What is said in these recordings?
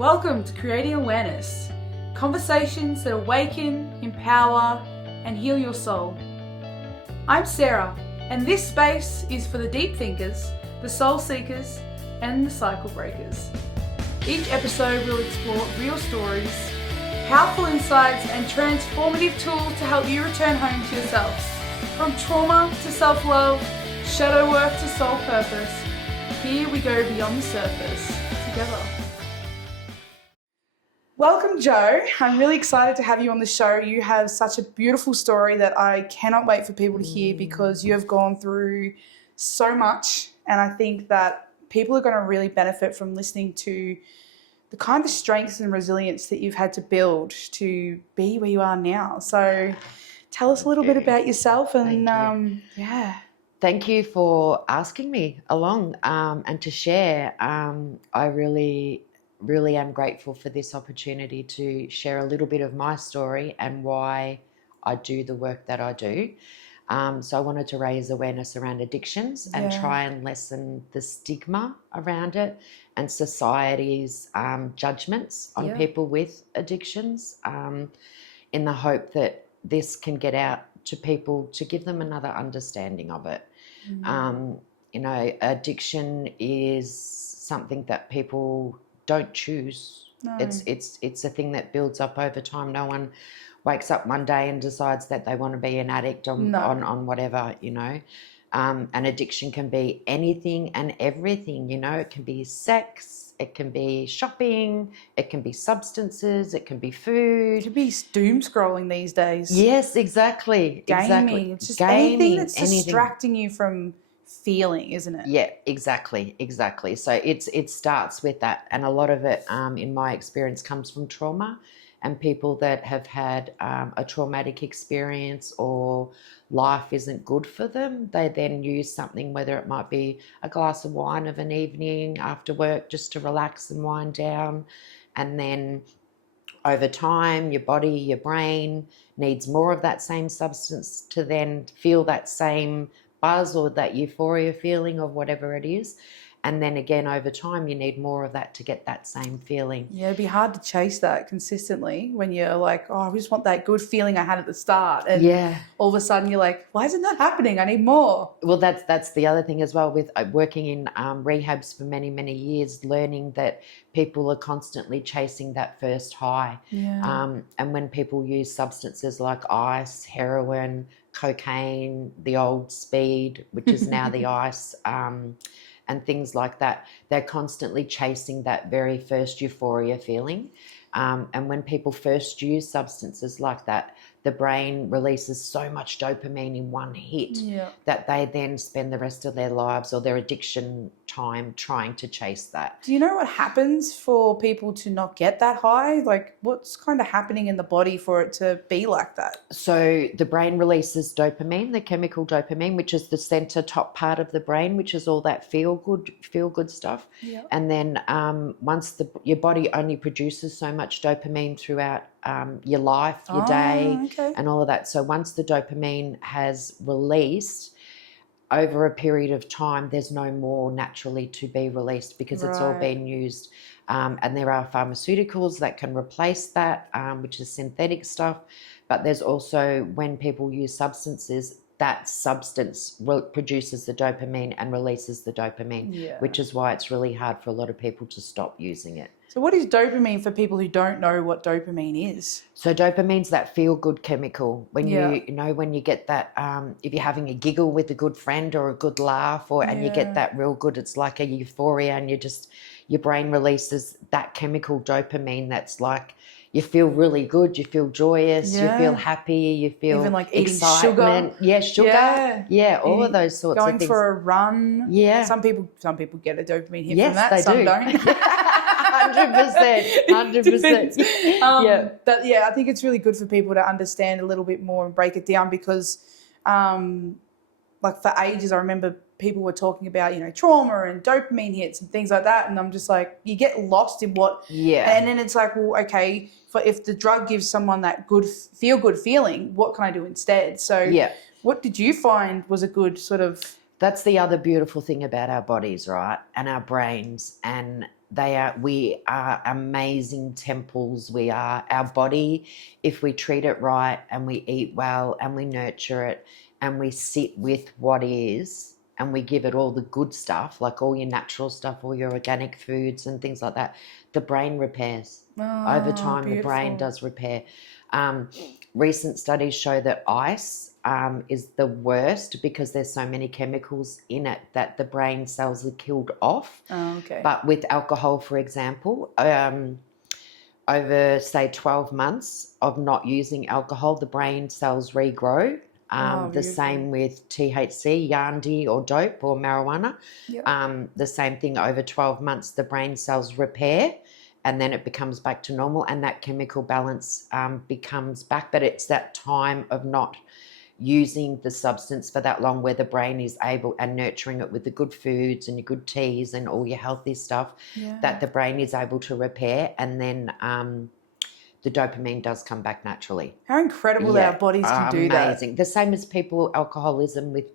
Welcome to Creating Awareness, conversations that awaken, empower, and heal your soul. I'm Sarah, and this space is for the deep thinkers, the soul seekers, and the cycle breakers. Each episode will explore real stories, powerful insights, and transformative tools to help you return home to yourself. From trauma to self-love, shadow work to soul purpose, here we go beyond the surface together. Welcome, Joe. I'm really excited to have you on the show. You have such a beautiful story that I cannot wait for people to hear because you have gone through so much, and I think that people are going to really benefit from listening to the kind of strengths and resilience that you've had to build to be where you are now. So tell us a little bit about yourself and Thank you for asking me along and to share. I really am grateful for this opportunity to share a little bit of my story and why I do the work that I do. So I wanted to raise awareness around addictions and try and lessen the stigma around it and society's judgments on people with addictions in the hope that this can get out to people to give them another understanding of it. Addiction is something that people don't choose. No. It's a thing that builds up over time. No one wakes up one day and decides that they want to be an addict on whatever, An addiction can be anything and everything, It can be sex, it can be shopping, it can be substances, it can be food. It could be doom scrolling these days. Yes, exactly. Gaming. It's just anything that's distracting you from feeling, isn't it? Yeah, exactly. So it starts with that, and a lot of it, in my experience, comes from trauma, and people that have had a traumatic experience or life isn't good for them, they then use something, whether it might be a glass of wine of an evening after work just to relax and wind down, and then over time your body, your brain needs more of that same substance to then feel that same buzz or that euphoria feeling of whatever it is, and then again over time you need more of that to get that same feeling. Yeah, it'd be hard to chase that consistently when you're like, oh, I just want that good feeling I had at the start, and all of a sudden you're like, why isn't that happening? I need more. Well, that's the other thing as well with working in rehabs for many years, learning that people are constantly chasing that first high. And when people use substances like ice, heroin, cocaine, the old speed, which is now the ice, and things like that, they're constantly chasing that very first euphoria feeling. And when people first use substances like that, the brain releases so much dopamine in one hit that they then spend the rest of their lives or their addiction time trying to chase that. Do you know what happens for people to not get that high? Like, what's kind of happening in the body for it to be like that? So the brain releases dopamine, the chemical dopamine, which is the center top part of the brain, which is all that feel good stuff. Yeah. And then once your body only produces so much dopamine throughout your life, your day, and all of that. So once the dopamine has released, over a period of time, there's no more naturally to be released because it's all been used. And there are pharmaceuticals that can replace that, which is synthetic stuff. But there's also, when people use substances, that substance produces the dopamine and releases the dopamine, which is why it's really hard for a lot of people to stop using it. So what is dopamine for people who don't know what dopamine is? So dopamine's that feel-good chemical. When when you get that, if you're having a giggle with a good friend or a good laugh, and you get that real good, it's like a euphoria, and your brain releases that chemical dopamine that's like, you feel really good, you feel joyous, you feel happy, you feel even like eating excitement. Sugar. Yeah, sugar. Yeah, all of those sorts of things. Going for a run. Yeah. Some people get a dopamine hit from that. Yes, they do. Some don't. 100%. But I think it's really good for people to understand a little bit more and break it down because, like for ages, I remember people were talking about, trauma and dopamine hits and things like that. And I'm just like, you get lost in what, and then it's like, well, okay, if the drug gives someone that good feeling, what can I do instead? So what did you find was a good sort of... That's the other beautiful thing about our bodies, right? And our brains. And we are amazing temples. We are our body. If we treat it right and we eat well and we nurture it and we sit with what is and we give it all the good stuff, like all your natural stuff, all your organic foods and things like that, the brain repairs. Over time, beautiful. the brain does repair. Recent studies show that ice is the worst because there's so many chemicals in it that the brain cells are killed off. Oh, okay. But with alcohol, for example, over, say, 12 months of not using alcohol, the brain cells regrow. The same with THC, Yandi, or dope or marijuana. Yep. The same thing over 12 months, the brain cells repair and then it becomes back to normal and that chemical balance becomes back. But it's that time of not using the substance for that long where the brain is able, and nurturing it with the good foods and your good teas and all your healthy stuff, that the brain is able to repair, and then the dopamine does come back naturally. How incredible that our bodies can do that. Amazing. The same as people, alcoholism with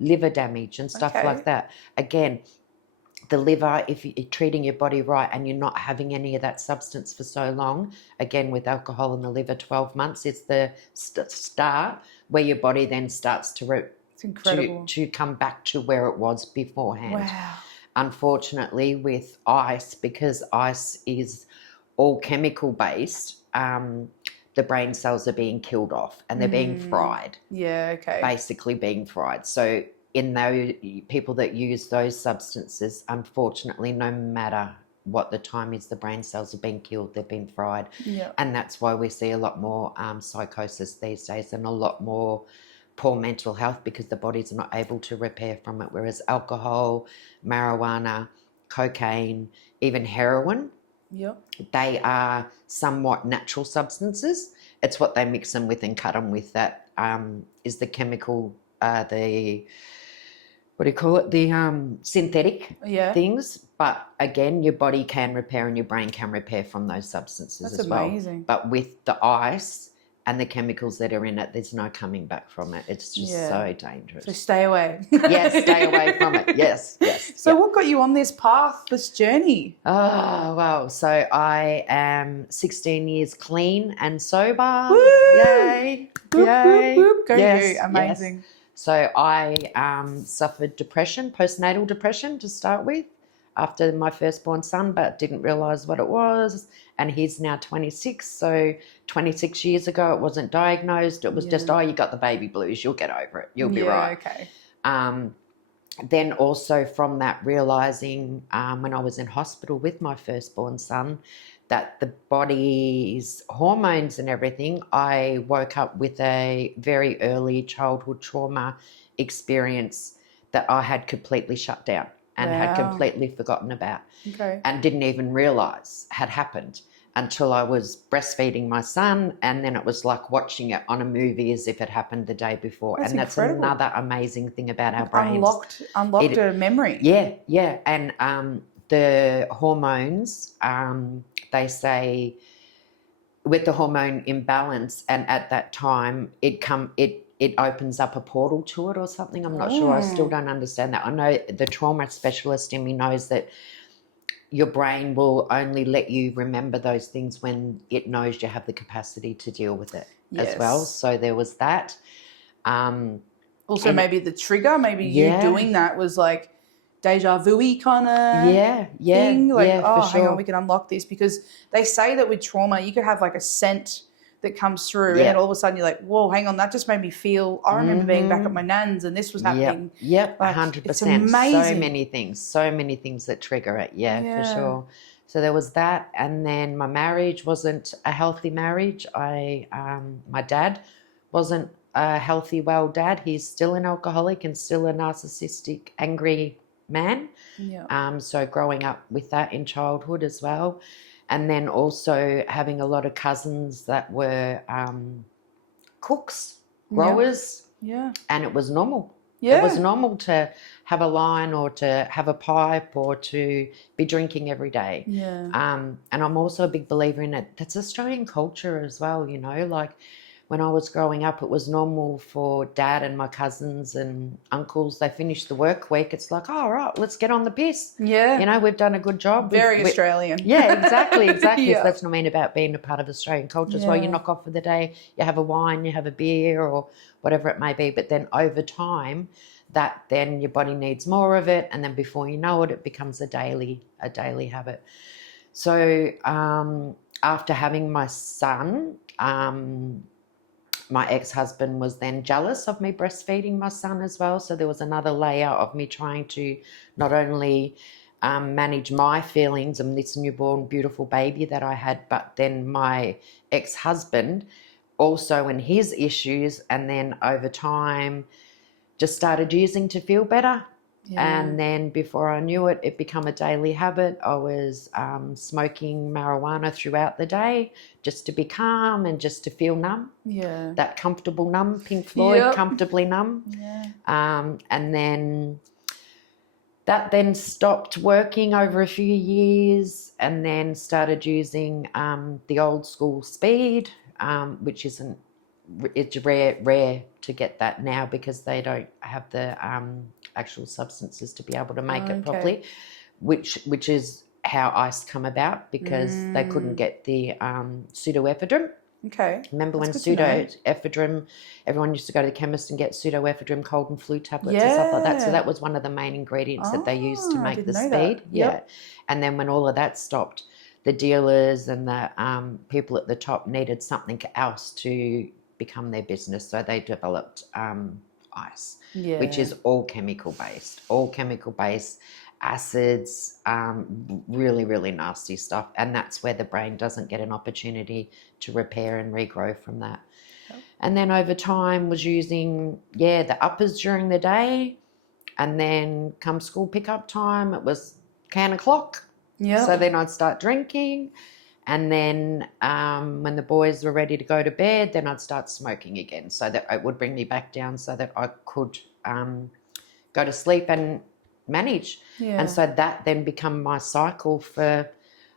liver damage and stuff like that. Again, the liver, if you're treating your body right and you're not having any of that substance for so long, again, with alcohol in the liver, 12 months, it's the start where your body then starts it's incredible. to come back to where it was beforehand. Wow. Unfortunately, with ice, because ice is all chemical based, the brain cells are being killed off and they're being fried. Yeah, okay. Basically being fried. So in those people that use those substances, unfortunately, no matter what the time is, the brain cells have been killed, they've been fried. Yeah. And that's why we see a lot more psychosis these days and a lot more poor mental health, because the bodies are not able to repair from it. Whereas alcohol, marijuana, cocaine, even heroin, they are somewhat natural substances. It's what they mix them with and cut them with that is the chemical, the synthetic things. But again, your body can repair and your brain can repair from those substances as well. That's amazing. But with the ice and the chemicals that are in it, there's no coming back from it. It's just so dangerous. So stay away. Yes, stay away from it. Yes. So what got you on this path, this journey? Oh, wow. So I am 16 years clean and sober. Woo! Yay. Boop, Yay. boop, boop. Go Yes, you. Amazing. yes. So I suffered depression, postnatal depression to start with, after my firstborn son, but didn't realise what it was. And he's now 26. So 26 years ago, it wasn't diagnosed. It was just, you got the baby blues. You'll get over it. You'll be right. Okay. Then also from that, realising when I was in hospital with my firstborn son, that the body's hormones and everything, I woke up with a very early childhood trauma experience that I had completely shut down and had completely forgotten about, and didn't even realise had happened until I was breastfeeding my son, and then it was like watching it on a movie as if it happened the day before. That's incredible. Another amazing thing about our brains. Unlocked a memory. Yeah. And the hormones, they say with the hormone imbalance, and at that time it opens up a portal to it or something. I'm not sure. I still don't understand that. I know the trauma specialist in me knows that your brain will only let you remember those things when it knows you have the capacity to deal with it as well. So there was that. Also, maybe the trigger, you doing that was like deja vu-y kind of thing. Like, hang on, we can unlock this, because they say that with trauma, you could have like a scent that comes through and all of a sudden you're like, whoa, hang on, that just made me feel, I remember being back at my nan's and this was happening. Yep, like, 100%. It's amazing. So many things that trigger it. Yeah, for sure. So there was that. And then my marriage wasn't a healthy marriage. My dad wasn't a healthy, well dad. He's still an alcoholic and still a narcissistic, angry man. So growing up with that in childhood as well. And then also having a lot of cousins that were cooks, growers. And it was normal. It was normal to have a line or to have a pipe or to be drinking every day. And I'm also a big believer in it. That's Australian culture as well, you know, like when I was growing up, it was normal for Dad and my cousins and uncles, they finished the work week. It's like, oh, all right, let's get on the piss. Yeah. You know, we've done a good job. Very Australian. Yeah, exactly. Yeah. So that's what I mean about being a part of Australian culture as well. You knock off for the day, you have a wine, you have a beer or whatever it may be. But then over time, then your body needs more of it. And then before you know it, it becomes a daily habit. So after having my son, my ex-husband was then jealous of me breastfeeding my son as well. So there was another layer of me trying to not only manage my feelings and this newborn beautiful baby that I had, but then my ex-husband also and his issues. And then over time just started using to feel better. And then before I knew it, it became a daily habit. I was smoking marijuana throughout the day just to be calm and just to feel numb. Yeah. That comfortable numb, Pink Floyd, comfortably numb. Yeah. And then that then stopped working over a few years and then started using the old school speed, which isn't, it's rare to get that now because they don't have the actual substances to be able to make it properly, which is how ice come about because they couldn't get the pseudoephedrine. Okay. Remember when pseudoephedrine, everyone used to go to the chemist and get pseudoephedrine cold and flu tablets and stuff like that. So that was one of the main ingredients that they used to make the speed. Yeah. And then when all of that stopped, the dealers and the people at the top needed something else to become their business. So they developed ice, which is all chemical based, acids, really, really nasty stuff. And that's where the brain doesn't get an opportunity to repair and regrow from that. And then over time was using, the uppers during the day. And then come school pickup time, it was can o'clock. Yeah. So then I'd start drinking. And then when the boys were ready to go to bed, then I'd start smoking again so that it would bring me back down so that I could go to sleep and manage. Yeah. And so that then became my cycle for,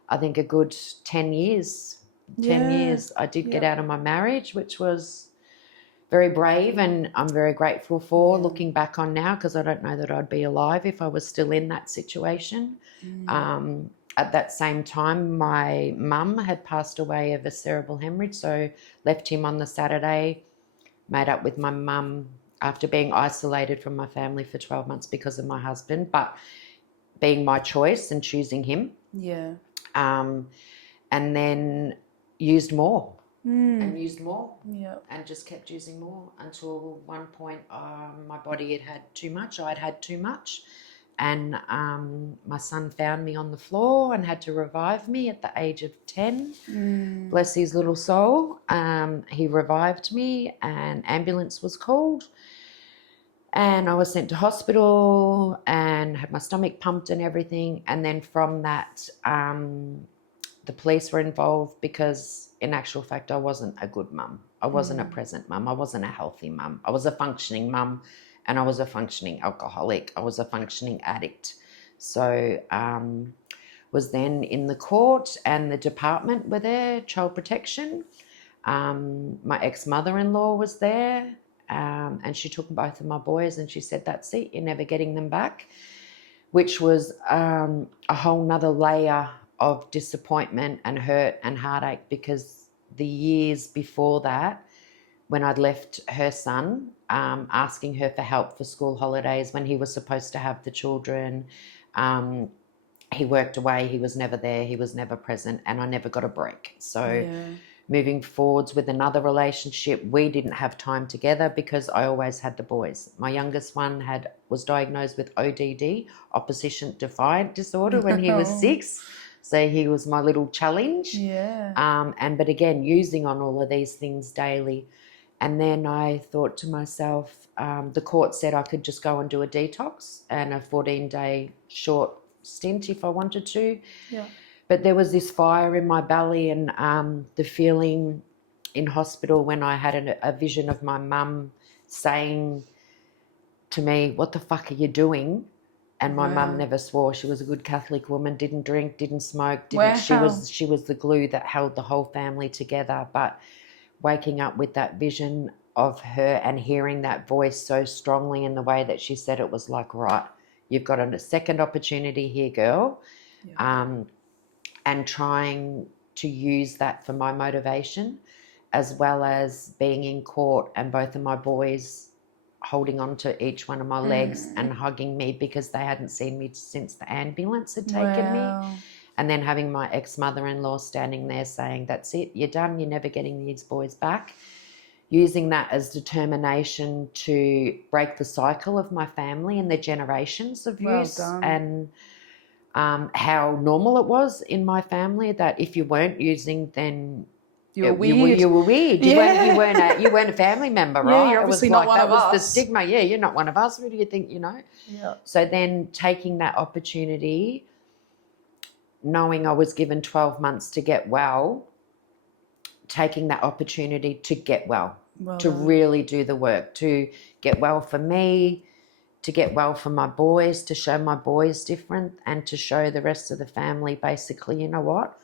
I think, a good 10 years. 10 years. I did get out of my marriage, which was very brave and I'm very grateful for looking back on now because I don't know that I'd be alive if I was still in that situation. At that same time, my mum had passed away of a cerebral hemorrhage, so left him on the Saturday, made up with my mum after being isolated from my family for 12 months because of my husband, but being my choice and choosing him. Yeah. And then used more and used more and just kept using more until one point my body had too much. I'd had too much. And my son found me on the floor and had to revive me at the age of 10. Bless his little soul. He revived me and ambulance was called. And I was sent to hospital and had my stomach pumped and everything. And then from that, the police were involved because in actual fact, I wasn't a good mum. I wasn't a present mum. I wasn't a healthy mum. I was a functioning mum. And I was a functioning alcoholic. I was a functioning addict. So was then in the court and the department were there, child protection. My ex-mother-in-law was there and she took both of my boys and she said, that's it, you're never getting them back, which was a whole nother layer of disappointment and hurt and heartache because the years before that, when I'd left her son, asking her for help for school holidays when he was supposed to have the children. He worked away, he was never there, he was never present, and I never got a break. So moving forwards with another relationship, we didn't have time together because I always had the boys. My youngest one was diagnosed with ODD, opposition defiant disorder, when he was 6. So he was my little challenge. But again, using on all of these things daily. And then I thought to myself, the court said I could just go and do a detox and a 14-day short stint if I wanted to. Yeah. But there was this fire in my belly and the feeling in hospital when I had a vision of my mum saying to me, what the fuck are you doing? And my mum never swore. She was a good Catholic woman, didn't drink, didn't smoke. She was the glue that held the whole family together. But waking up with that vision of her and hearing that voice so strongly in the way that she said it was like, right, you've got a second opportunity here, girl. And trying to use that for my motivation, as well as being in court and both of my boys holding on to each one of my legs and hugging me because they hadn't seen me since the ambulance had taken me. And then having my ex-mother-in-law standing there saying, that's it, you're done, you're never getting these boys back. Using that as determination to break the cycle of my family and the generations of use. And how normal it was in my family that if you weren't using, then you were weird. You were weird. You weren't a family member, right? Yeah, you're obviously not one of us. That was the stigma. Yeah, you're not one of us. Who do you think you know? Yeah. So then taking that opportunity, knowing I was given 12 months to get well, taking that opportunity to get well to really do the work, to get well for me, to get well for my boys, to show my boys different, and to show the rest of the family basically, you know what?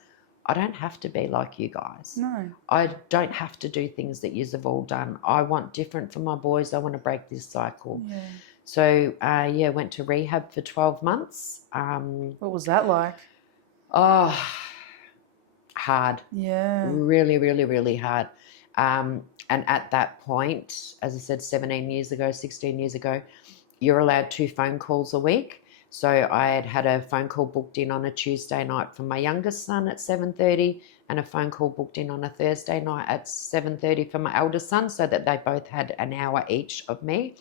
I don't have to be like you guys. No. I don't have to do things that yous have all done. I want different for my boys. I want to break this cycle. Yeah. So, went to rehab for 12 months. What was that like? Oh, hard. Yeah. Really, really, really hard. And at that point, as I said, 16 years ago, you're allowed 2 phone calls a week. So I had a phone call booked in on a Tuesday night for my youngest son at 7:30 and a phone call booked in on a Thursday night at 7:30 for my eldest son, so that they both had an hour each of me.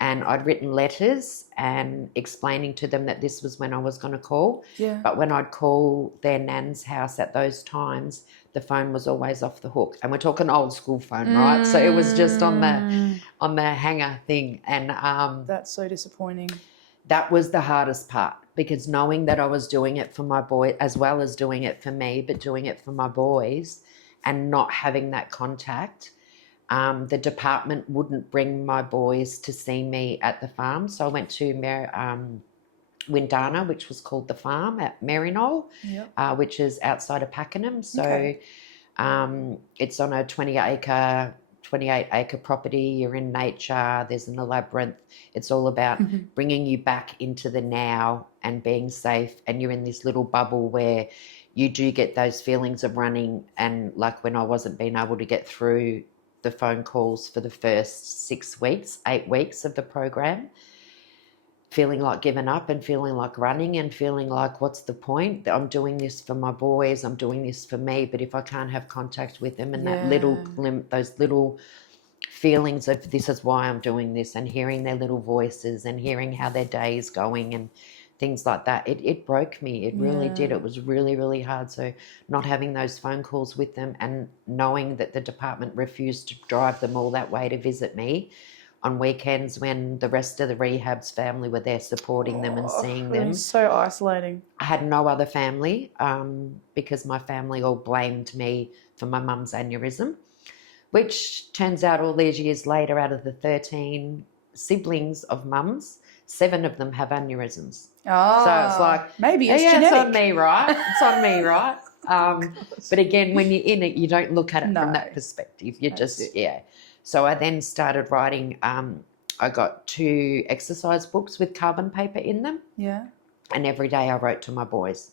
And I'd written letters and explaining to them that this was when I was going to call. Yeah. But when I'd call their nan's house at those times, the phone was always off the hook. And we're talking old school phone, right? So it was just on the hanger thing. And that's so disappointing. That was the hardest part, because knowing that I was doing it for my boy as well as doing it for me, but doing it for my boys and not having that contact. The department wouldn't bring my boys to see me at the farm. So I went to Windana, which was called the farm at Maryknoll, which is outside of Pakenham. So it's on a 28-acre property. You're in nature. There's a labyrinth. It's all about bringing you back into the now and being safe. And you're in this little bubble where you do get those feelings of running. And like when I wasn't being able to get through the phone calls for the first 8 weeks of the program, feeling like giving up and feeling like running and feeling like, what's the point? I'm doing this for my boys, I'm doing this for me, but if I can't have contact with them and those little feelings of this is why I'm doing this, and hearing their little voices and hearing how their day is going and things like that, it broke me. It really did. It was really, really hard. So not having those phone calls with them and knowing that the department refused to drive them all that way to visit me on weekends when the rest of the rehab's family were there supporting them and seeing them. It was so isolating. I had no other family because my family all blamed me for my mum's aneurysm, which turns out all these years later, out of the 13 siblings of mums, 7 of them have aneurysms. Oh, so it's like, maybe it's genetic. It's on me, right? It's on me, right? But again, when you're in it, you don't look at it from that perspective. You just, So I then started writing. I got 2 exercise books with carbon paper in them. Yeah. And every day I wrote to my boys.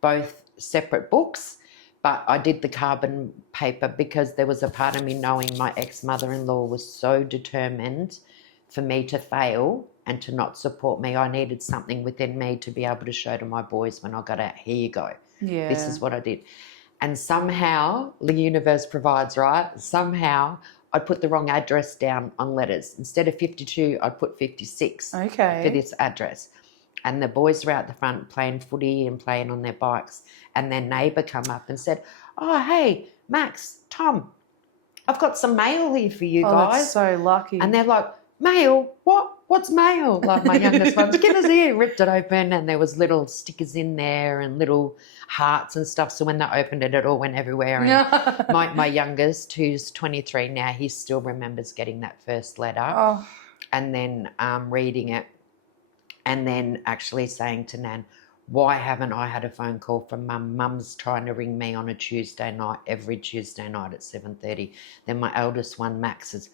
Both separate books. But I did the carbon paper because there was a part of me knowing my ex-mother-in-law was so determined for me to fail and to not support me. I needed something within me to be able to show to my boys when I got out, here you go. Yeah. This is what I did. And somehow the universe provides, right? Somehow I put the wrong address down on letters. Instead of 52, I put 56 for this address. And the boys were out the front playing footy and playing on their bikes. And their neighbour come up and said, oh, hey, Max, Tom, I've got some mail here for you guys. That's so lucky. And they're like, mail? What's mail? Like my youngest ones, give us here. Ripped it open and there was little stickers in there and little hearts and stuff. So when they opened it, it all went everywhere. And my youngest, who's 23 now, he still remembers getting that first letter and then reading it and then actually saying to Nan, why haven't I had a phone call from Mum? Mum's trying to ring me on a Tuesday night, every Tuesday night at 7:30. Then my eldest one, Max, is,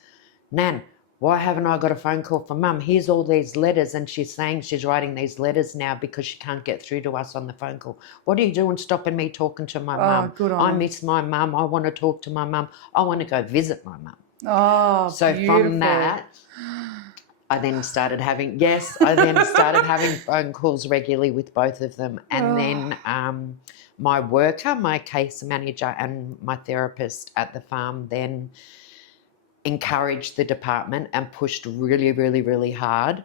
Nan, why haven't I got a phone call from Mum? Here's all these letters, and she's saying she's writing these letters now because she can't get through to us on the phone call. What are you doing stopping me talking to my mum? Good on I her. miss my mum. I want to talk to my mum. I want to go visit my mum. Oh, so beautiful. From that, I then started having phone calls regularly with both of them. And then my worker, my case manager and my therapist at the farm then encouraged the department and pushed really, really, really hard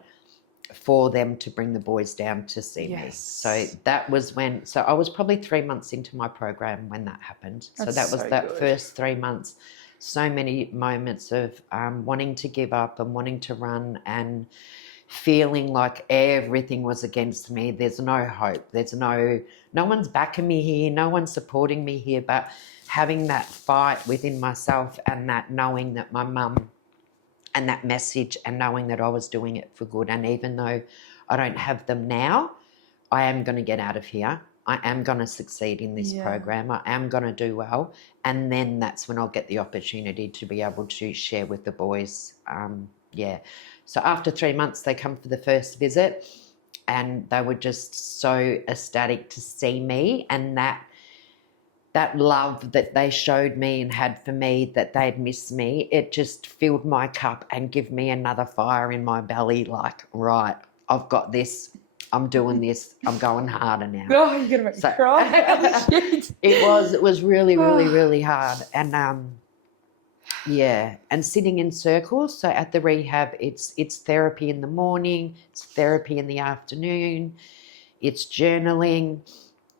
for them to bring the boys down to see me. So that was so I was probably 3 months into my program when that happened. So that was that first 3 months. So many moments of wanting to give up and wanting to run and feeling like everything was against me. There's no hope. There's no one's backing me here. No one's supporting me here. But having that fight within myself and that knowing that my mum and that message and knowing that I was doing it for good. And even though I don't have them now, I am going to get out of here. I am going to succeed in this program. I am going to do well. And then that's when I'll get the opportunity to be able to share with the boys. So after 3 months, they come for the first visit and they were just so ecstatic to see me, and that love that they showed me and had for me, that they'd missed me, it just filled my cup and give me another fire in my belly, like, right, I've got this. I'm doing this. I'm going harder now. Oh, you're going to make me cry. It was really, really, really hard. And, and sitting in circles. So at the rehab, it's therapy in the morning, it's therapy in the afternoon, it's journaling,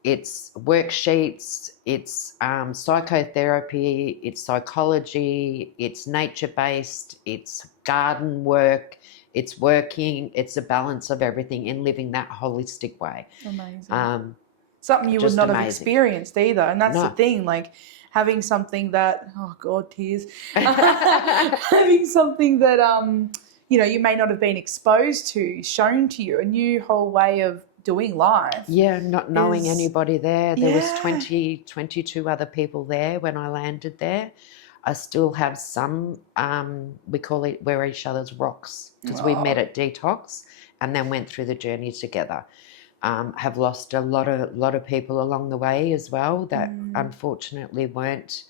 it's worksheets, it's psychotherapy, it's psychology, it's nature-based, it's garden work, it's working, it's a balance of everything in living that holistic way. Amazing. Something you would not have experienced either. And that's the thing, like having something that, oh God, tears, having something that, you may not have been exposed to, shown to you, a new whole way of doing life. Yeah, not knowing anybody there. There was 22 other people there when I landed there. I still have some, we call it, we're each other's rocks, because we met at detox and then went through the journey together. Have lost a lot of people along the way as well that unfortunately weren't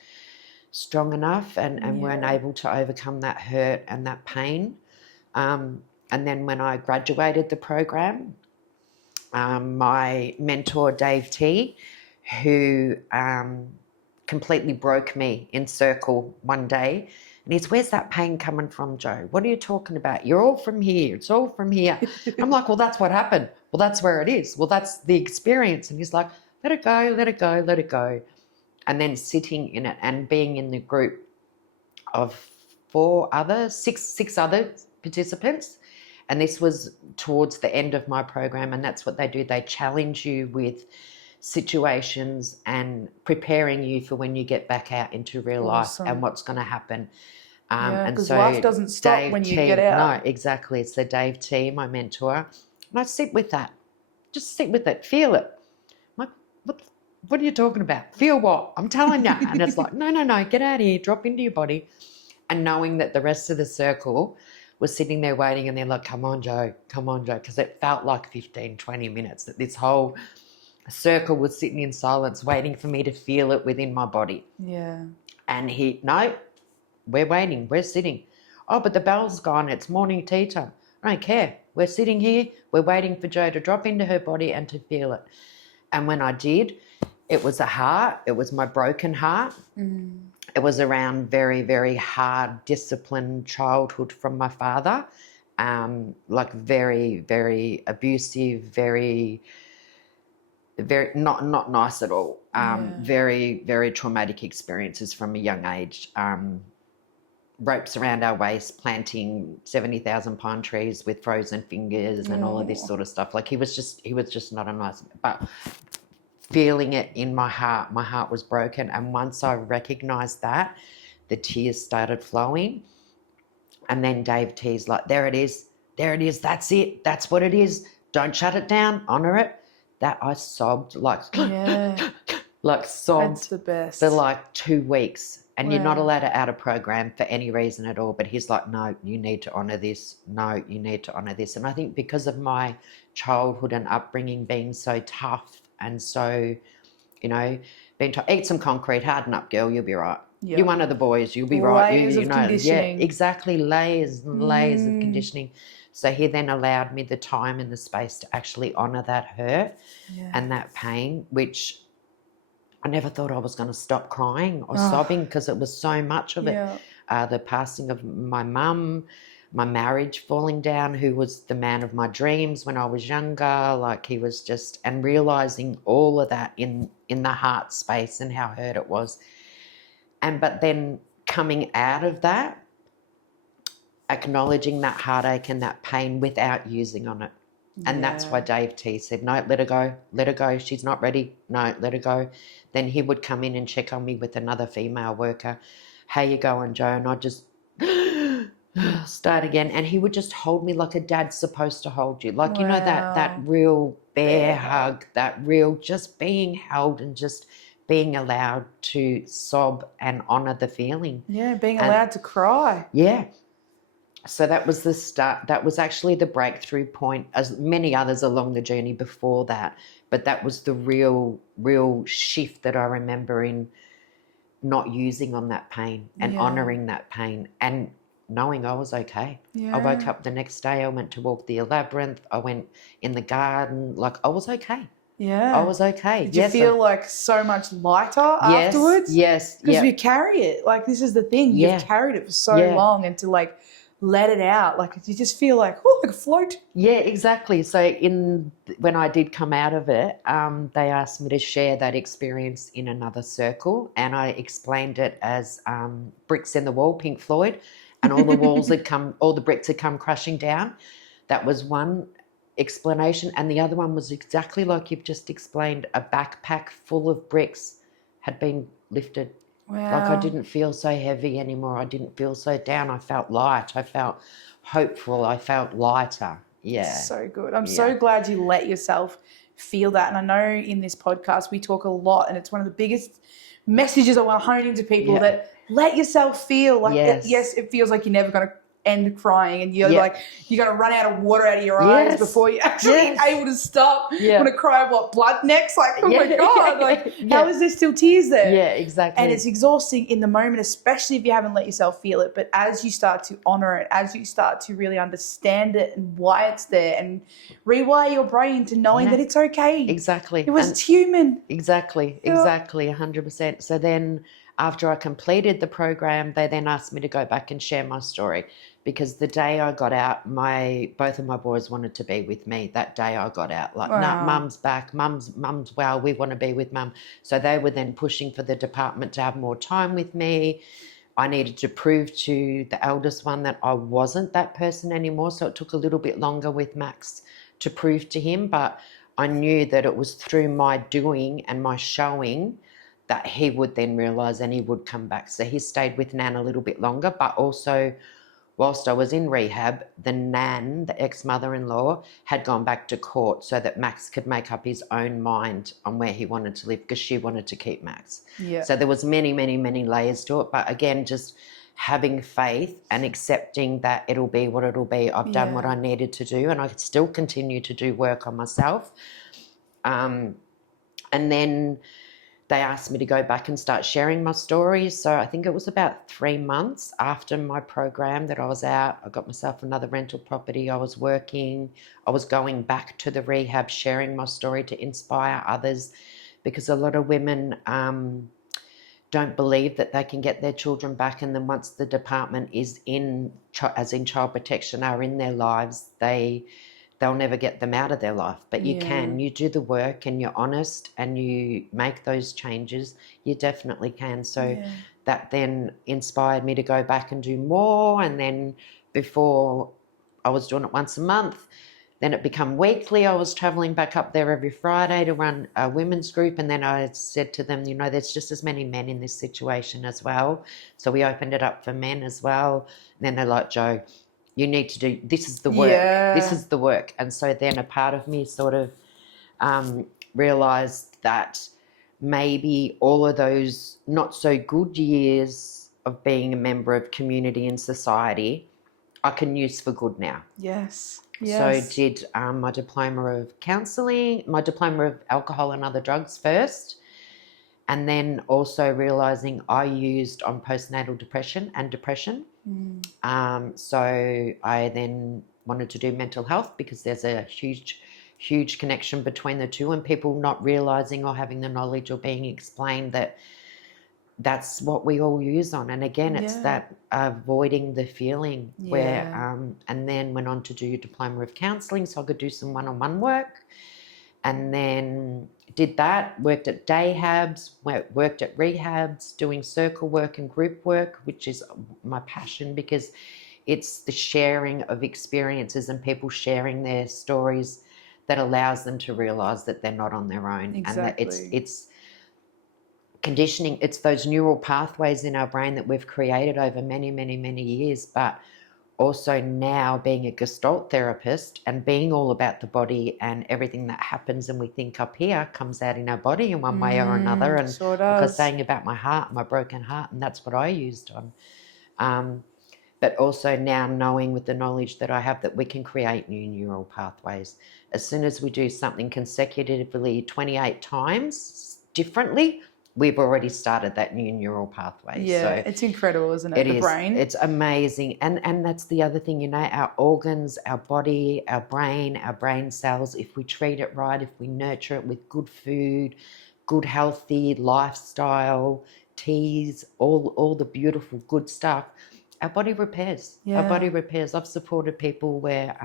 strong enough and weren't able to overcome that hurt and that pain. And then when I graduated the program, my mentor, Dave T, who completely broke me in circle one day. And he's, where's that pain coming from, Joe? What are you talking about? You're all from here. It's all from here. I'm like, well, that's what happened. Well, that's where it is. Well, that's the experience. And he's like, let it go, let it go, let it go. And then sitting in it and being in the group of six other participants. And this was towards the end of my program. And that's what they do. They challenge you with situations and preparing you for when you get back out into real life and what's going to happen. Because life doesn't stop when you get out. No, exactly. It's the Dave T, my mentor. And I sit with that. Just sit with it. Feel it. I'm like, what are you talking about? Feel what? I'm telling you. And it's like, no, get out of here. Drop into your body. And knowing that the rest of the circle was sitting there waiting and they're like, come on, Joe. Because it felt like 15, 20 minutes that this whole circle was sitting in silence waiting for me to feel it within my body. Yeah. And no, we're waiting, we're sitting. Oh, but the bell's gone, it's morning tea time. I don't care. We're sitting here, we're waiting for Joe to drop into her body and to feel it. And when I did, it was a heart, it was my broken heart. It was around very, very hard, disciplined childhood from my father. Like very, very abusive, very not nice at all. Very, very traumatic experiences from a young age. Ropes around our waist, planting 70,000 pine trees with frozen fingers and all of this sort of stuff. Like he was just not a nice, but feeling it in my heart was broken. And once I recognized that, the tears started flowing. And then Dave T's like, there it is, that's it, that's what it is. Don't shut it down, honor it. that I sobbed like Yeah. like sobbed That's the best. for like 2 weeks. And you're not Wow. allowed to add a program for any reason at all. But he's like, no, you need to honour this. No, you need to honour this. And I think because of my childhood and upbringing being so tough and so, you know, being told, eat some concrete, harden up, girl, you'll be right. Yep. You're one of the boys, you'll be right. Layers you of know, conditioning. yeah, exactly, layers and layers of Mm. conditioning. So he then allowed me the time and the space to actually honour that hurt and that pain, which I never thought I was going to stop crying or sobbing because it was so much of it. The passing of my mum, my marriage falling down, who was the man of my dreams when I was younger. Like he was just, and realising all of that in the heart space and how hurt it was. But then coming out of that, acknowledging that heartache and that pain without using on it. And that's why Dave T said, no, let her go. She's not ready. No, let her go. Then he would come in and check on me with another female worker. How you going, Joe? And I'd just start again. And he would just hold me like a dad's supposed to hold you. Like, you know, that real bear hug, that real just being held and just being allowed to sob and honour the feeling. Yeah, being allowed to cry. Yeah. So that was the start. That was actually the breakthrough point, as many others along the journey before that. But that was the real shift that I remember in not using on that pain and honouring that pain and knowing I was okay. I woke up the next day. I went to walk the labyrinth. I went in the garden. Like I was okay. Yeah. I was okay. Did you feel like so much lighter afterwards? Yes. Because you carry it. Like this is the thing. You've carried it for so long, and to like let it out, like you just feel like, oh, like a float. Yeah, exactly. So when I did come out of it, they asked me to share that experience in another circle, and I explained it as bricks in the wall, Pink Floyd, and all the bricks had come crashing down. That was one explanation, and the other one was exactly like you've just explained. A backpack full of bricks had been lifted. Wow. Like I didn't feel so heavy anymore. I didn't feel so down. I felt light. I felt hopeful. I felt lighter. Yeah. So good. I'm so glad you let yourself feel that. And I know in this podcast we talk a lot, and it's one of the biggest messages I want to hone into people, that let yourself feel. Like it feels like you're never going to end crying, and you're like you're going to run out of water out of your eyes before you're actually able to stop. Want to cry blood next? Like, oh my God, like how is there still tears there? Yeah, exactly. And it's exhausting in the moment, especially if you haven't let yourself feel it. But as you start to honour it, as you start to really understand it and why it's there, and rewire your brain to knowing that it's okay. Exactly. It's human. Exactly, 100%. So then after I completed the program, they then asked me to go back and share my story, because the day I got out, both of my boys wanted to be with me. That day I got out, like, nah, mum's back, mum's well, we want to be with mum. So they were then pushing for the department to have more time with me. I needed to prove to the eldest one that I wasn't that person anymore. So it took a little bit longer with Max to prove to him, but I knew that it was through my doing and my showing that he would then realise and he would come back. So he stayed with Nan a little bit longer, but also whilst I was in rehab, the Nan, the ex-mother-in-law, had gone back to court so that Max could make up his own mind on where he wanted to live, because she wanted to keep Max. Yeah. So there was many, many, many layers to it. But again, just having faith and accepting that it'll be what it'll be. I've done what I needed to do, and I still continue to do work on myself. And then they asked me to go back and start sharing my story. So I think it was about 3 months after my program that I was out. I got myself another rental property. I was working. I was going back to the rehab, sharing my story to inspire others, because a lot of women don't believe that they can get their children back. And then once the department is as in child protection, are in their lives, they'll never get them out of their life. But you can. You do the work and you're honest and you make those changes, you definitely can. So that then inspired me to go back and do more. And then before, I was doing it once a month. Then it became weekly. I was travelling back up there every Friday to run a women's group. And then I said to them, there's just as many men in this situation as well. So we opened it up for men as well. And then they're like, Joe, you need to do, this is the work. This is the work. And so then a part of me sort of realised that maybe all of those not so good years of being a member of community and society I can use for good now. Yes. So did my diploma of counselling, my diploma of alcohol and other drugs first, and then also realising I used on postnatal depression and depression. So I then wanted to do mental health because there's a huge connection between the two, and people not realising or having the knowledge or being explained that that's what we all use on. And again, it's that avoiding the feeling where, and then went on to do a diploma of counselling so I could do some one-on-one work. And then did that, worked at day habs, worked at rehabs, doing circle work and group work, which is my passion because it's the sharing of experiences and people sharing their stories that allows them to realise that they're not on their own. Exactly. And that it's conditioning, it's those neural pathways in our brain that we've created over many, many, many years, but also now being a Gestalt therapist and being all about the body and everything that happens and we think up here comes out in our body in one way or another. And sure like I was does. saying about my heart, my broken heart, and that's what I used on. But also now knowing with the knowledge that I have that we can create new neural pathways. As soon as we do something consecutively 28 times differently, we've already started that new neural pathway. Yeah, so it's incredible, isn't it? The brain. It's amazing. And that's the other thing, you know, our organs, our body, our brain cells, if we treat it right, if we nurture it with good food, good healthy lifestyle, teas, all the beautiful good stuff, our body repairs. Yeah. Our body repairs. I've supported people where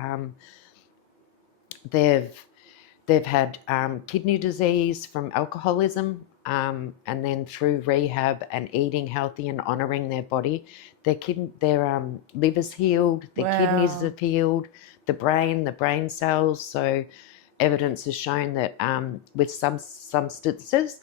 they've had kidney disease from alcoholism, and then through rehab and eating healthy and honouring their body, their liver's healed, their kidneys have healed, the brain cells. So evidence has shown that with some substances,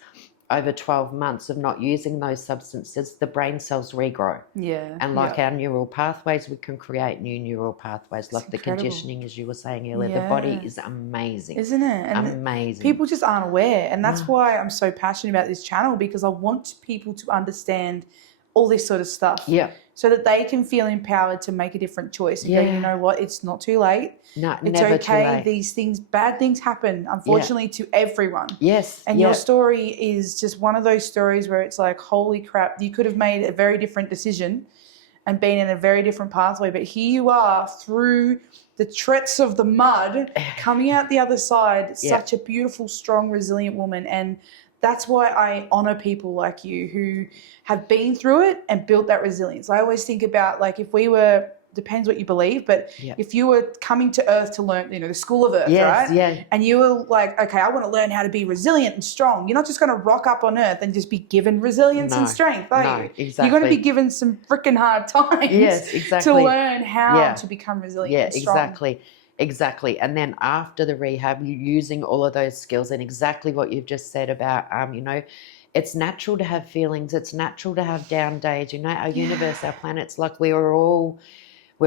over 12 months of not using those substances, the brain cells regrow. Yeah. And like our neural pathways, we can create new neural pathways. Like the conditioning, as you were saying earlier, the body is amazing. Isn't it? And amazing. People just aren't aware. And that's why I'm so passionate about this channel, because I want people to understand all this sort of stuff. Yeah. So that they can feel empowered to make a different choice and go, you know what, it's not too late. No, it's never okay. Too late. These things, bad things happen, unfortunately, to everyone. Yes. And your story is just one of those stories where it's like, holy crap, you could have made a very different decision and been in a very different pathway. But here you are through the treads of the mud, coming out the other side, such a beautiful, strong, resilient woman. And that's why I honour people like you who have been through it and built that resilience. I always think about, like, if we were, depends what you believe, but if you were coming to Earth to learn, you know, the school of Earth, right? Yeah. And you were like, okay, I want to learn how to be resilient and strong. You're not just going to rock up on Earth and just be given resilience and strength, are you? Exactly. You're going to be given some freaking hard times to learn how to become resilient and strong. Exactly. And then after the rehab, you're using all of those skills and exactly what you've just said about, you know, it's natural to have feelings. It's natural to have down days. You know, our universe, our planets, like we're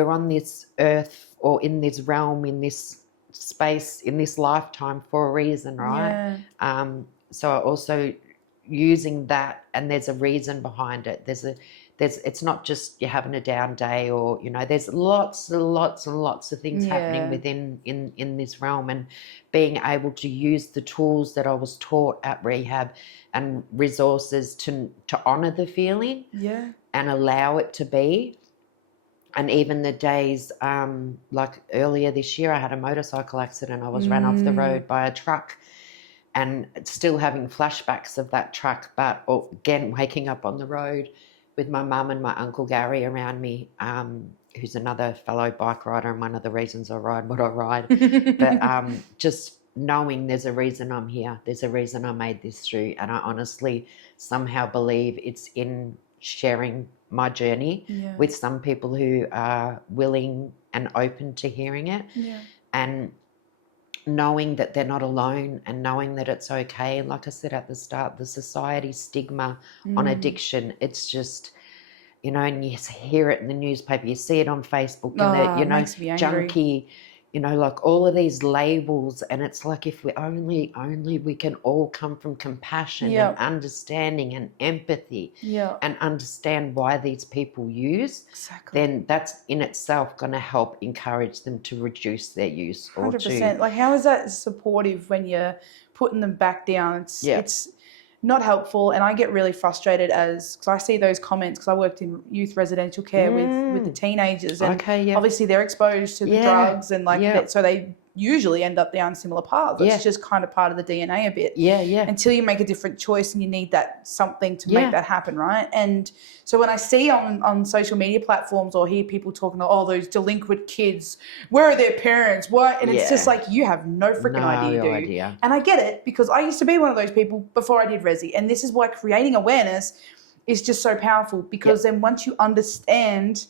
on this earth or in this realm, in this space, in this lifetime for a reason, right? Yeah. So also using that, and there's a reason behind it. It's not just you're having a down day, or, you know, there's lots and lots of things happening within in this realm, and being able to use the tools that I was taught at rehab and resources to honour the feeling and allow it to be. And even the days, like earlier this year, I had a motorcycle accident. I was run off the road by a truck, and still having flashbacks of that truck, but again, waking up on the road with my mum and my uncle Gary around me, who's another fellow bike rider and one of the reasons I ride what I ride. But just knowing there's a reason I'm here, there's a reason I made this through, and I honestly somehow believe it's in sharing my journey with some people who are willing and open to hearing it, and knowing that they're not alone, and knowing that it's okay. And like I said at the start, the society stigma on addiction, it's just, you know, and you hear it in the newspaper, you see it on Facebook, and you know, junkie you know, like all of these labels, and it's like if we only we can all come from compassion and understanding and empathy and understand why these people use, then that's in itself going to help encourage them to reduce their use. 100%. Like, how is that supportive when you're putting them back down? It's not helpful, and I get really frustrated because I see those comments, because I worked in youth residential care with the teenagers, and obviously they're exposed to the drugs, and so they usually end up down similar paths. It's just kind of part of the DNA a bit. Until you make a different choice, and you need that something to make that happen, right? And so when I see on social media platforms or hear people talking about, oh, those delinquent kids, where are their parents? What? And it's just like, you have no freaking idea, dude. And I get it, because I used to be one of those people before I did Resi. And this is why creating awareness is just so powerful, because then once you understand,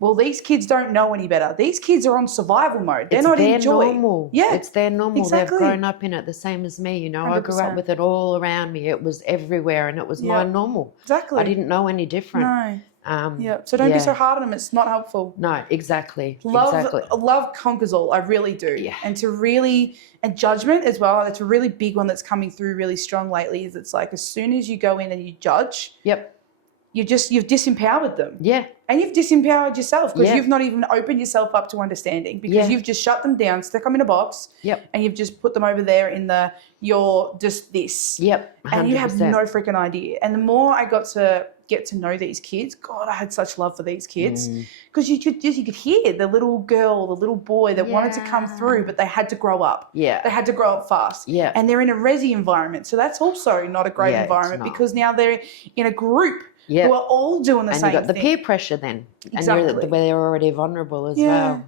well, these kids don't know any better. These kids are on survival mode. They're not enjoying. Normal. Yeah, it's their normal. Exactly. They've grown up in it, the same as me. You know, 100%. I grew up with it all around me. It was everywhere, and it was my normal. Exactly. I didn't know any different. No. So don't be so hard on them. It's not helpful. No, exactly. Love conquers all. I really do. Yeah. And judgment as well. That's a really big one that's coming through really strong lately. Is it's like, as soon as you go in and you judge. You've disempowered them. Yeah. And you've disempowered yourself, because you've not even opened yourself up to understanding, because you've just shut them down, stuck them in a box, and you've just put them over there in the, you're just this. 100%. And you have no freaking idea. And the more I got to get to know these kids, God, I had such love for these kids, because you could hear the little girl, the little boy that wanted to come through, but they had to grow up. They had to grow up fast. And they're in a Resi environment, so that's also not a great environment, because now they're in a group who are all doing the same thing. And you've got the peer pressure then. Exactly. And where they're already vulnerable as well.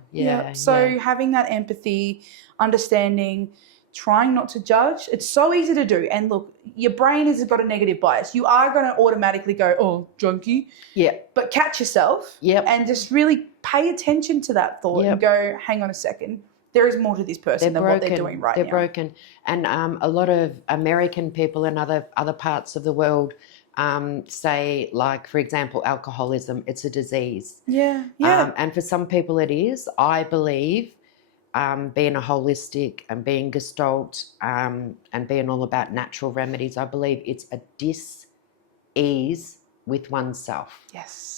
So having that empathy, understanding, trying not to judge, it's so easy to do. And look, your brain has got a negative bias. You are going to automatically go, oh, junkie. But catch yourself and just really pay attention to that thought and go, hang on a second. There is more to this person than what they're doing right now. They're broken. And a lot of American people and other parts of the world say, like, for example, alcoholism, it's a disease. And for some people it is. I believe being a holistic and being Gestalt and being all about natural remedies, I believe it's a dis-ease with oneself.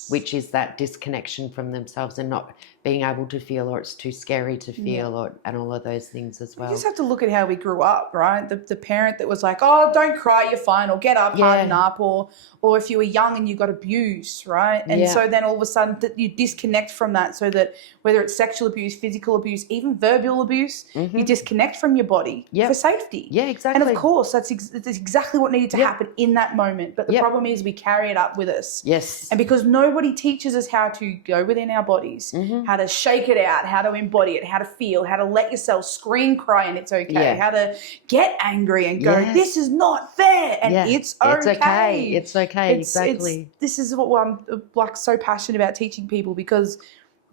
Which is that disconnection from themselves and not being able to feel, or it's too scary to feel, and all of those things as well. You just have to look at how we grew up, right? The parent that was like, oh, don't cry, you're fine, or get up, harden up, or if you were young and you got abused, right? And so then all of a sudden you disconnect from that, so that whether it's sexual abuse, physical abuse, even verbal abuse, you disconnect from your body for safety. Exactly. And of course, that's exactly what needed to happen in that moment. But the problem is we carry it up with us. And because nobody teaches us how to go within our bodies, how to shake it out, how to embody it, how to feel, how to let yourself scream, cry, and it's okay, how to get angry and go, this is not fair, and it's okay. It's okay, exactly. This is what I'm like so passionate about teaching people, because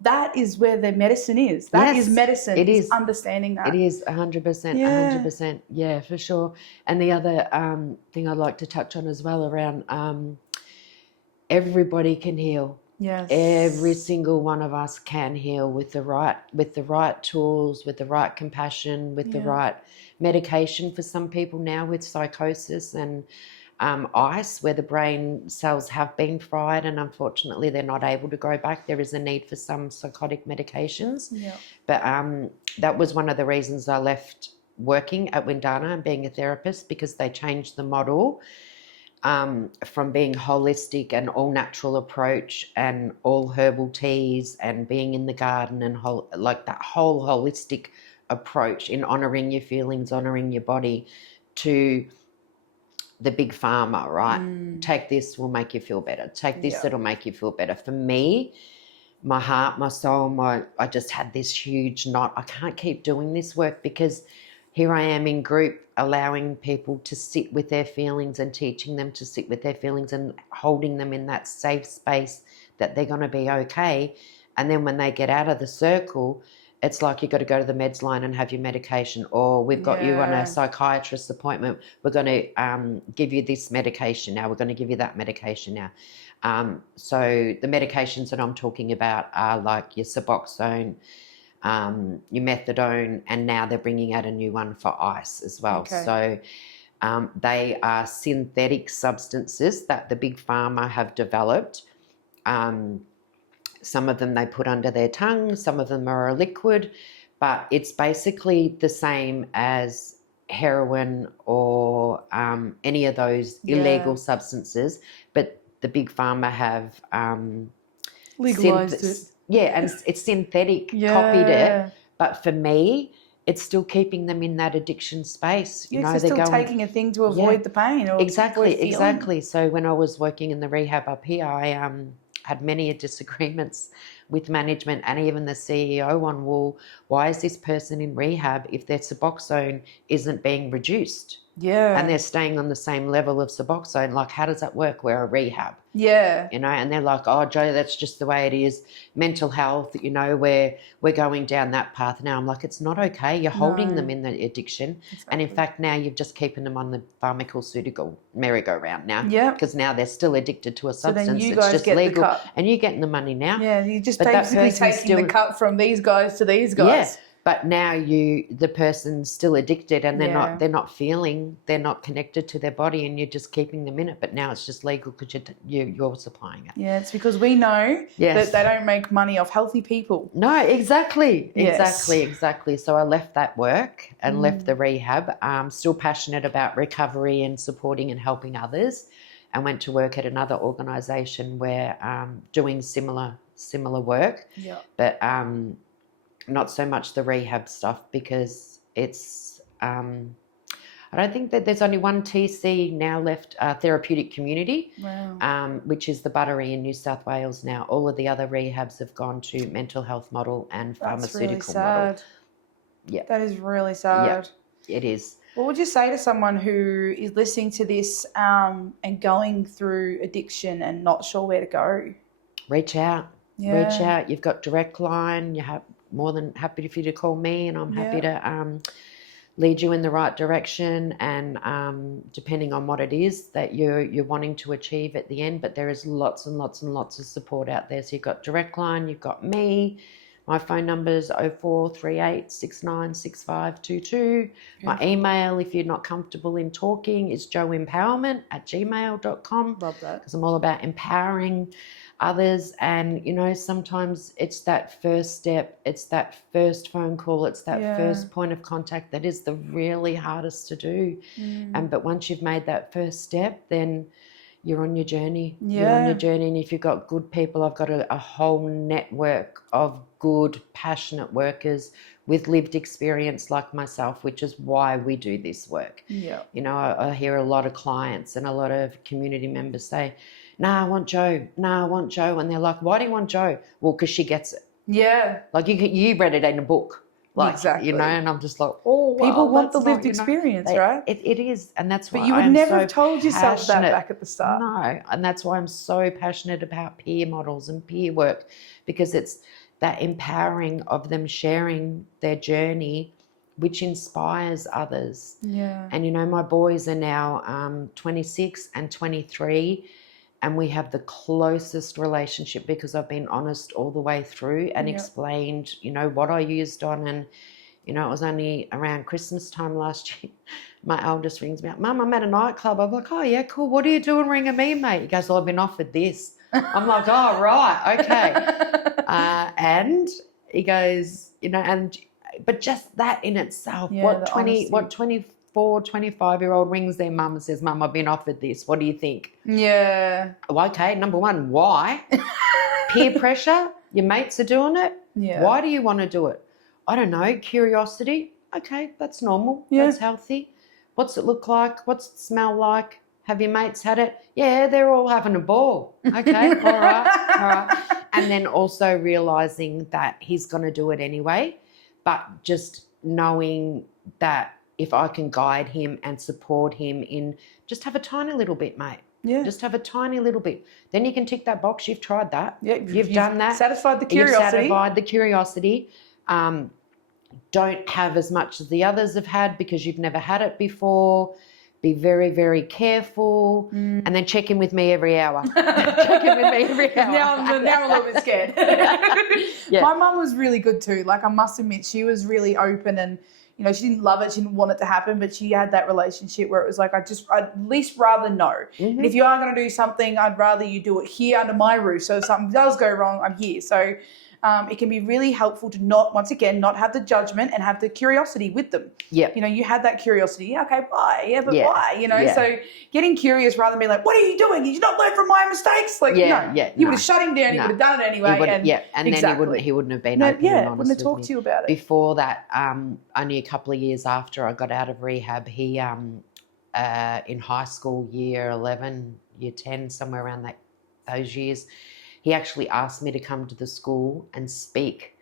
that is where the medicine is. That is medicine. It is understanding that. It is 100%, 100%. Yeah, for sure. And the other thing I'd like to touch on as well around everybody can heal. Every single one of us can heal with the right tools, with the right compassion, with the right medication for some people now with psychosis and ice, where the brain cells have been fried and unfortunately they're not able to grow back. There is a need for some psychotic medications. But that was one of the reasons I left working at Windana and being a therapist, because they changed the model from being holistic and all natural approach and all herbal teas and being in the garden and like that whole holistic approach in honouring your feelings, honouring your body, to the big pharma, right? Take this, will make you feel better. Take this, it'll make you feel better. For me, my heart, my soul, I just had this huge knot. I can't keep doing this work, because here I am in group allowing people to sit with their feelings and teaching them to sit with their feelings and holding them in that safe space that they're going to be okay. And then when they get out of the circle, it's like you've got to go to the meds line and have your medication, or we've got you on a psychiatrist appointment. We're going to give you this medication now. We're going to give you that medication now. So the medications that I'm talking about are like your Suboxone, your methadone, and now they're bringing out a new one for ice as well. Okay. So they are synthetic substances that the big pharma have developed. Some of them they put under their tongue, some of them are a liquid, but it's basically the same as heroin or any of those illegal substances, but the big pharma have legalized it. Yeah, and it's synthetic, copied it. But for me, it's still keeping them in that addiction space. Yeah, they're still taking a thing to avoid the pain. Or Exactly. So when I was working in the rehab up here, I had many disagreements with management and even the CEO on, well, why is this person in rehab if their Suboxone isn't being reduced? Yeah. And they're staying on the same level of Suboxone. Like, how does that work? We're a rehab. Yeah. You know, and they're like, oh, Joe, that's just the way it is. Mental health, you know, we're going down that path now. I'm like, it's not okay. You're holding them in the addiction. Exactly. And in fact, now you've just keeping them on the pharmaceutical merry-go-round now. Yeah. Because now they're still addicted to a substance. So then you it's guys just get legal. the cut. And you're getting the money now. Yeah, you're just But basically taking the cut from these guys to these guys. Yeah. But now the person's still addicted and they're not feeling, they're not connected to their body, and you're just keeping them in it. But now it's just legal because you're supplying it. Yeah, it's because we know that they don't make money off healthy people. No, exactly. Yes. Exactly. So I left that work and left the rehab. Still passionate about recovery and supporting and helping others, and went to work at another organisation where doing similar work. Yeah. But not so much the rehab stuff, because it's I don't think that there's only one TC now left, therapeutic community. Wow. Which is the Buttery in New South Wales now. All of the other rehabs have gone to mental health model and pharmaceutical model. Yeah. That is really sad. Yeah, it is. What would you say to someone who is listening to this and going through addiction and not sure where to go? Reach out. Yeah. Reach out. You've got direct line. You have more than happy for you to call me, and I'm happy to lead you in the right direction, and depending on what it is that you're wanting to achieve at the end. But there is lots and lots and lots of support out there. So you've got direct line, you've got me. My phone number is 0438 696522. My email, if you're not comfortable in talking, is joeempowerment@gmail.com. Love that. Because I'm all about empowering others. And, you know, sometimes it's that first step, it's that first phone call, it's that first point of contact that is the really hardest to do. But once you've made that first step, then you're on your journey. You're on your journey. And if you've got good people, I've got a whole network of good, passionate workers with lived experience like myself, which is why we do this work. Yeah. You know, I hear a lot of clients and a lot of community members say, I want Joe. I want Joe. And they're like, why do you want Joe? Well, because she gets it. Yeah. Like you read it in a book. Like, exactly. You know, and I'm just like, oh, wow, people want the lived experience, right? It is. And that's why But you would never have told yourself that back at the start. No. And that's why I'm so passionate about peer models and peer work, because it's that empowering of them sharing their journey, which inspires others. Yeah. And, you know, my boys are now 26 and 23, and we have the closest relationship because I've been honest all the way through and explained, you know, what I used on. And, you know, it was only around Christmas time last year. My eldest rings me up, Mum, I'm at a nightclub. I'm like, oh, yeah, cool. What are you doing ringing me, mate? He goes, well, I've been offered this. I'm like, oh, right, okay. And he goes, you know, but just that in itself, what 24, 25-year-old rings their mum and says, Mum, I've been offered this. What do you think? Yeah. Well, okay, number one, why? Peer pressure. Your mates are doing it. Yeah. Why do you want to do it? I don't know. Curiosity. Okay, that's normal. Yeah. That's healthy. What's it look like? What's it smell like? Have your mates had it? Yeah, they're all having a ball. Okay, all right. And then also realising that he's going to do it anyway, but just knowing that if I can guide him and support him in just have a tiny little bit, mate. Yeah. Just have a tiny little bit. Then you can tick that box. You've tried that. Yeah. You've done that. Satisfied the curiosity. You've satisfied the curiosity. Don't have as much as the others have had because you've never had it before. be very, very careful, and then check in with me every hour. Check in with me every hour. Now I'm a little bit scared. Yeah. My mum was really good too. Like, I must admit, she was really open, and you know, she didn't love it, she didn't want it to happen, but she had that relationship where it was like, I'd at least rather know. And if you are going to do something, I'd rather you do it here under my roof. So if something does go wrong, I'm here. So it can be really helpful to not have the judgment and have the curiosity with them. Yeah. You know, you had that curiosity. Yeah, okay, why? Yeah, but Yeah. why? You know, Yeah. so getting curious rather than being like, what are you doing? Did you not learn from my mistakes? Like, you would have shut him down. You would have done it anyway. And then he wouldn't have been open and honest wouldn't have talked with to you about it. Before that, only a couple of years after I got out of rehab, he in high school, year 11, year 10, somewhere around those years, he actually asked me to come to the school and speak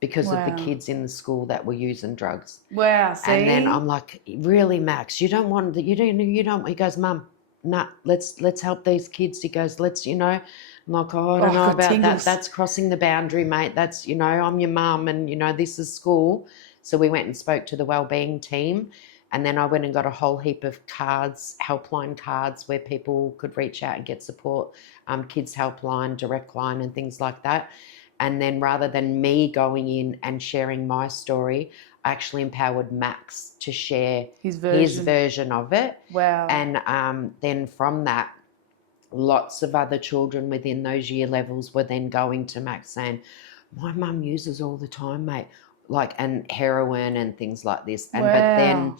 because of the kids in the school that were using drugs. Wow, see? And then I'm like, really, Max, you don't want, he goes, Mum, nah, let's help these kids. He goes, I'm like, oh, I don't know about that. That's crossing the boundary, mate. That's, I'm your mum and, this is school. So we went and spoke to the wellbeing team. And then I went and got a whole heap of cards, helpline cards, where people could reach out and get support, kids helpline, direct line and things like that. And then rather than me going in and sharing my story, I actually empowered Max to share his version of it. Wow. And then from that, lots of other children within those year levels were then going to Max saying, my mum uses all the time, mate, and heroin and things like this. And But then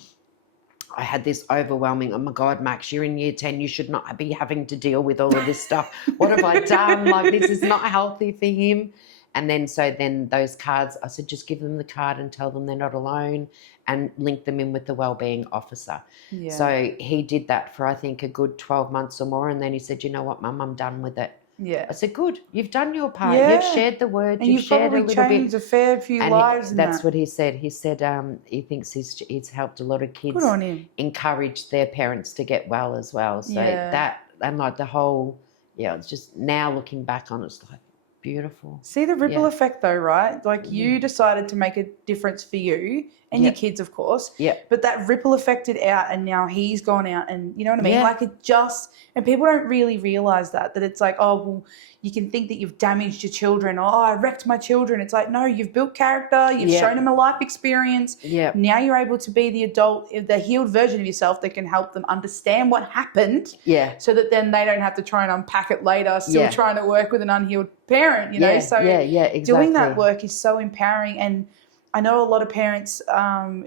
I had this overwhelming, oh my God, Max, you're in year 10, you should not be having to deal with all of this stuff. What have I done? This is not healthy for him. And then those cards, I said, just give them the card and tell them they're not alone and link them in with the wellbeing officer. Yeah. So he did that for, I think, a good 12 months or more. And then he said, you know what, Mum, I'm done with it. Yeah. I said, good, you've done your part. Yeah. You've shared the word. And you've shared probably a little changed bit. A fair few lives. That's what he said. He said he thinks he's helped a lot of kids. Good on him. Encourage their parents to get well as well. So that, and the whole, it's just now looking back on it's like beautiful. See the ripple effect though, right? Like you decided to make a difference for you and your kids, of course. Yeah. But that ripple affected out, and now he's gone out, and you know what I mean? Yeah. Like and people don't really realize that it's like, oh, well, you can think that you've damaged your children. Oh, I wrecked my children. It's like, no, you've built character. You've shown them a life experience. Yeah. Now you're able to be the adult, the healed version of yourself that can help them understand what happened. Yeah. So that then they don't have to try and unpack it later, still trying to work with an unhealed parent, you know? So exactly. Doing that work is so empowering. And I know a lot of parents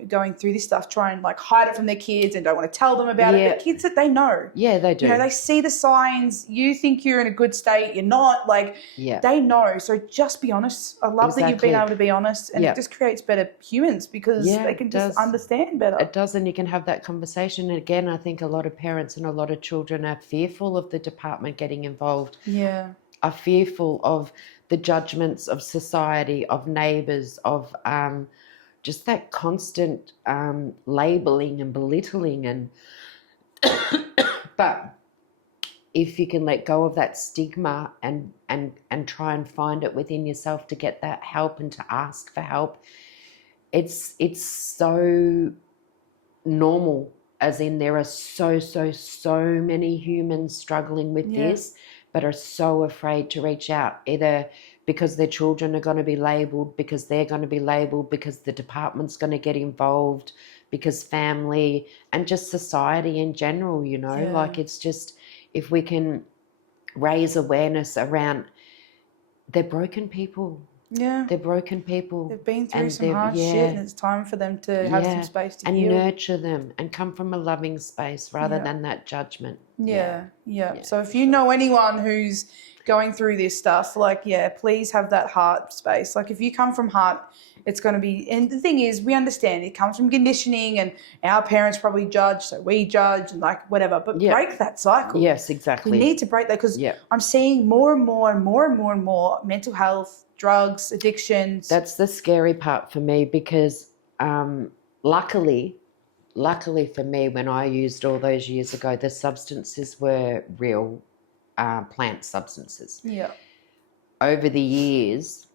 going through this stuff try and hide it from their kids and don't want to tell them about it. But kids, that they know. Yeah, they do. They see the signs. You think you're in a good state. You're not. They know. So just be honest. I love that you've been able to be honest, and it just creates better humans because they can just understand better. It does, and you can have that conversation. And again, I think a lot of parents and a lot of children are fearful of the department getting involved. Yeah. Are fearful of the judgments of society, of neighbours, of just that constant labelling and belittling. And but if you can let go of that stigma and try and find it within yourself to get that help and to ask for help, it's so normal. As in, there are so many humans struggling with this, but are so afraid to reach out, either because their children are going to be labelled, because they're going to be labelled, because the department's going to get involved, because family and just society in general, it's just, if we can raise awareness around, they're broken people. Yeah. They're broken people. They've been through some hard shit, and it's time for them to have some space to heal. And nurture them and come from a loving space rather than that judgment. Yeah. So if you know anyone who's going through this stuff, please have that heart space. If you come from heart, it's going to be, and the thing is, we understand it comes from conditioning, and our parents probably judge, so we judge, and whatever, but break that cycle. Yes, exactly. We need to break that, because I'm seeing more and more mental health, drugs, addictions. That's the scary part for me, because luckily for me, when I used all those years ago, the substances were real plant substances. Yeah. Over the years,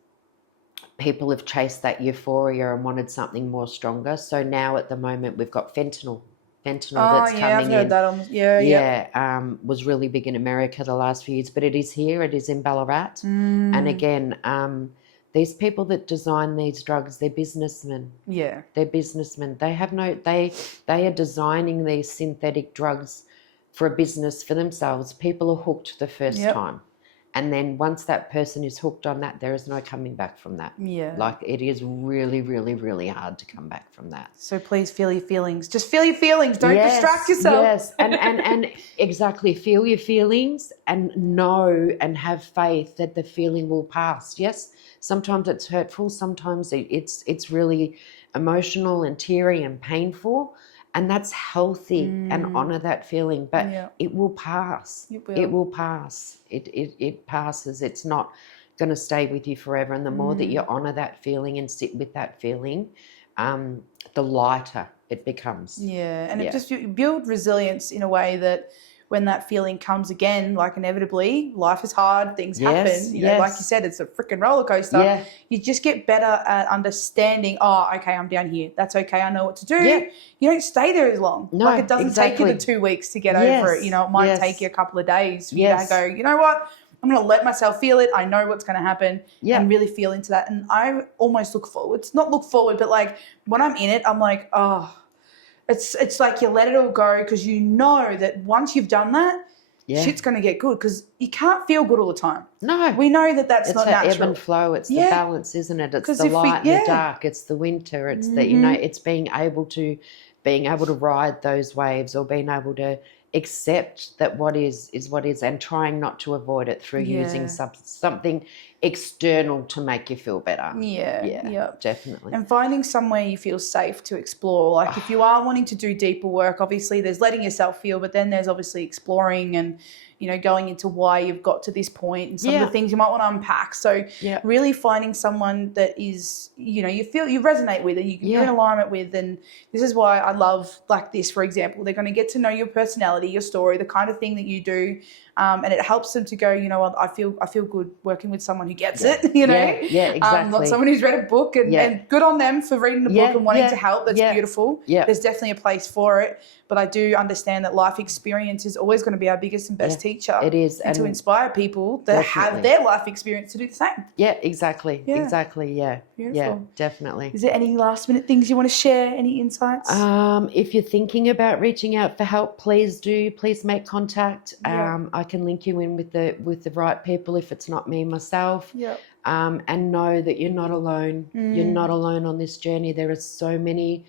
people have chased that euphoria and wanted something more stronger. So now at the moment we've got fentanyl. that's I've coming heard in. that. Was really big in America the last few years, but it is here. It is in Ballarat, and again, these people that design these drugs, they're businessmen. Yeah, They're businessmen. They have they are designing these synthetic drugs for a business for themselves. People are hooked the first time. And then once that person is hooked on that, there is no coming back from that. Yeah. Like, it is really, really, really hard to come back from that. So please feel your feelings. Just feel your feelings. Don't distract yourself. Yes, and exactly. Feel your feelings and know and have faith that the feeling will pass. Yes, sometimes it's hurtful. Sometimes it's really emotional and teary and painful. And that's healthy, and honour that feeling. But it will pass. It will pass. It passes. It's not going to stay with you forever. And the more that you honour that feeling and sit with that feeling, the lighter it becomes. Yeah, and it just, you build resilience in a way that when that feeling comes again, like inevitably, life is hard, things happen. You know, like you said, it's a freaking roller coaster. Yeah. You just get better at understanding, oh, okay, I'm down here. That's okay, I know what to do. Yeah. You don't stay there as long. No, like, it doesn't take you the 2 weeks to get over it. You know, it might take you a couple of days for you to go, you know what? I'm going to let myself feel it. I know what's going to happen and really feel into that. And I almost look forward. It's not look forward, but like when I'm in it, I'm like, oh, it's like you let it all go because you know that once you've done that, shit's going to get good because you can't feel good all the time. No. We know that that's not natural. It's ebb and flow. It's the balance, isn't it? It's the light and the dark. It's the winter. It's the, you know, it's being able to ride those waves or being able to accept that what is what is, and trying not to avoid it through using something external to make you feel better. Yeah, definitely. And finding somewhere you feel safe to explore. Like if you are wanting to do deeper work, obviously there's letting yourself feel, but then there's obviously exploring and, you know, going into why you've got to this point and some of the things you might want to unpack. So really finding someone that is, you know, you feel you resonate with and you're in alignment with. And this is why I love, like this, for example, they're going to get to know your personality, your story, the kind of thing that you do. And it helps them to go, you know what, I feel good working with someone who gets it, you know? Yeah, exactly. Not someone who's read a book and good on them for reading the book and wanting to help. That's beautiful. There's definitely a place for it. But I do understand that life experience is always going to be our biggest and best teacher. It is. And to inspire people that have their life experience to do the same. Yeah, exactly. Exactly, yeah. Beautiful. Yeah, definitely. Is there any last minute things you want to share? Any insights? If you're thinking about reaching out for help, please do. Please make contact. I can link you in with the right people if it's not me myself. And know that you're not alone. You're not alone on this journey. There are so many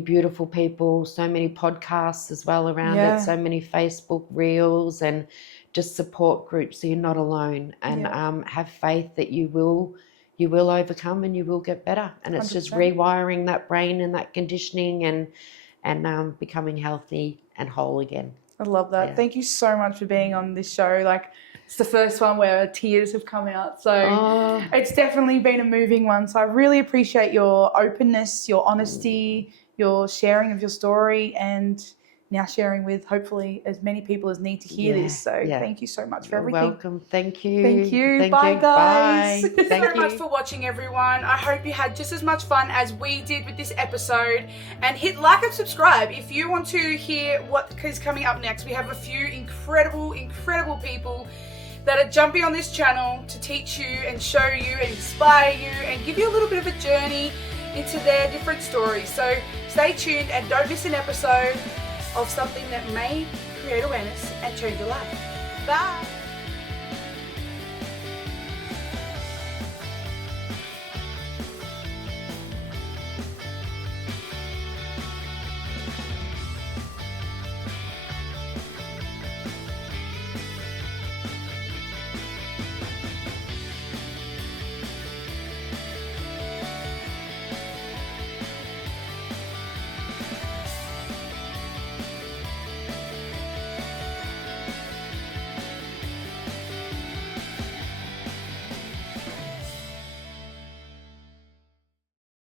beautiful people, so many podcasts as well around it, so many Facebook reels and just support groups. So you're not alone, and have faith that you will overcome and you will get better. And it's 100%. Just rewiring that brain and that conditioning and becoming healthy and whole again. I love that. Thank you so much for being on this show. Like, it's the first one where tears have come out. So it's definitely been a moving one. So I really appreciate your openness, your honesty, your sharing of your story, and now sharing with hopefully as many people as need to hear this. So thank you so much for everything. You're welcome. Thank you. Thank you. Bye, guys. Bye. Thank you so much for watching, everyone. I hope you had just as much fun as we did with this episode. And hit like and subscribe if you want to hear what is coming up next. We have a few incredible people that are jumping on this channel to teach you and show you and inspire you and give you a little bit of a journey into their different stories. So stay tuned and don't miss an episode of something that may create awareness and change your life. Bye.